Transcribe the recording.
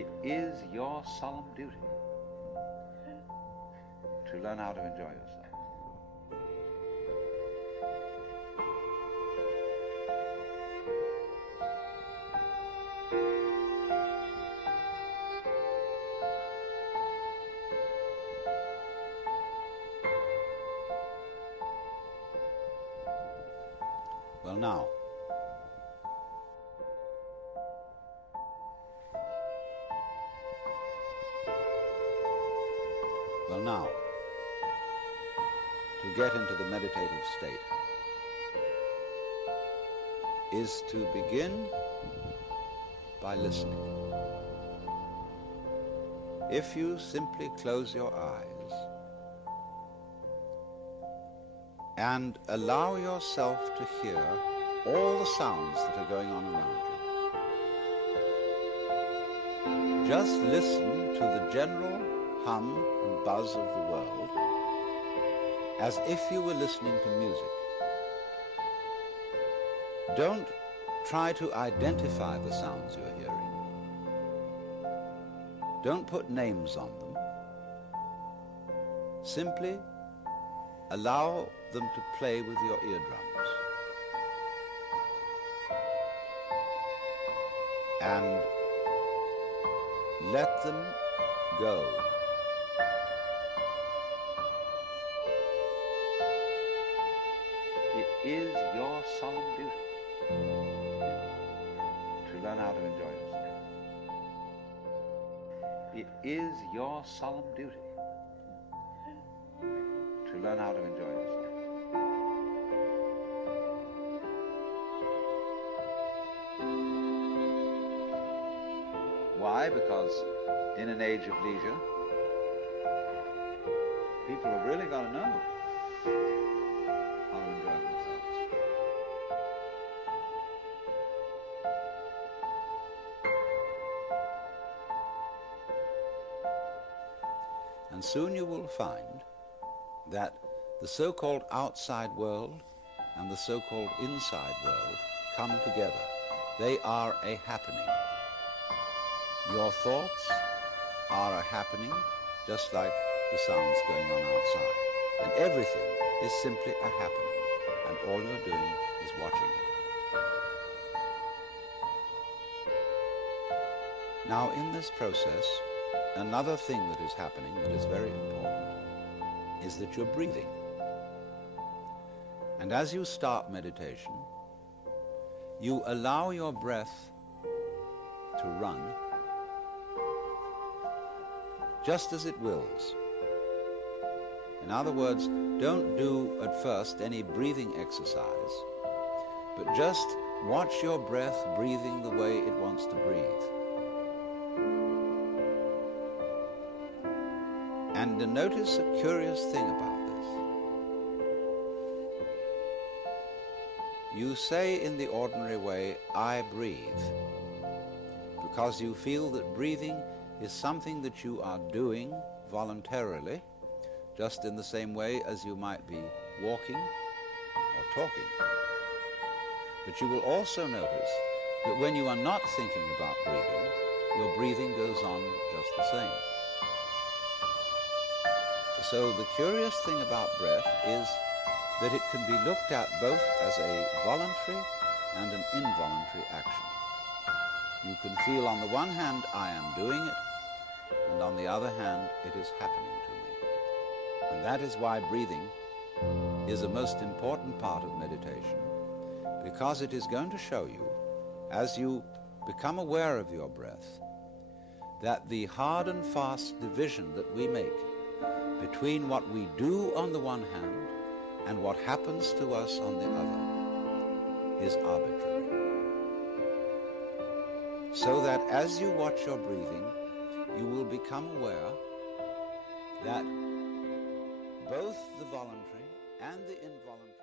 It is your solemn duty to learn how to enjoy yourself. Well, now, to get into the meditative state is to begin by listening. If you simply close your eyes and allow yourself to hear all the sounds that are going on around you, just listen to the general hum and buzz of the world as if you were listening to music. Don't try to identify the sounds you're hearing. Don't put names on them. Simply allow them to play with your eardrums. And let them go. It is your solemn duty to learn how to enjoy yourself. It is your solemn duty to learn how to enjoy yourself. Why? Because in an age of leisure, people have really got to know how to enjoy themselves. And soon you will find that the so-called outside world and the so-called inside world come together. They are a happening. Your thoughts are a happening, just like the sounds going on outside. And everything is simply a happening, and all you're doing is watching it. Now, in this process, another thing that is happening that is very important is that you're breathing. And as you start meditation, you allow your breath to run just as it wills. In other words, don't do at first any breathing exercise, but just watch your breath breathing the way it wants to breathe. And notice a curious thing about this. You say in the ordinary way, I breathe, because you feel that breathing is something that you are doing voluntarily, just in the same way as you might be walking or talking. But you will also notice that when you are not thinking about breathing, your breathing goes on just the same. So the curious thing about breath is that it can be looked at both as a voluntary and an involuntary action. You can feel on the one hand, I am doing it, and on the other hand, it is happening to me. And that is why breathing is a most important part of meditation, because it is going to show you, as you become aware of your breath, that the hard and fast division that we make between what we do on the one hand and what happens to us on the other is arbitrary. So that as you watch your breathing, you will become aware that both the voluntary and the involuntary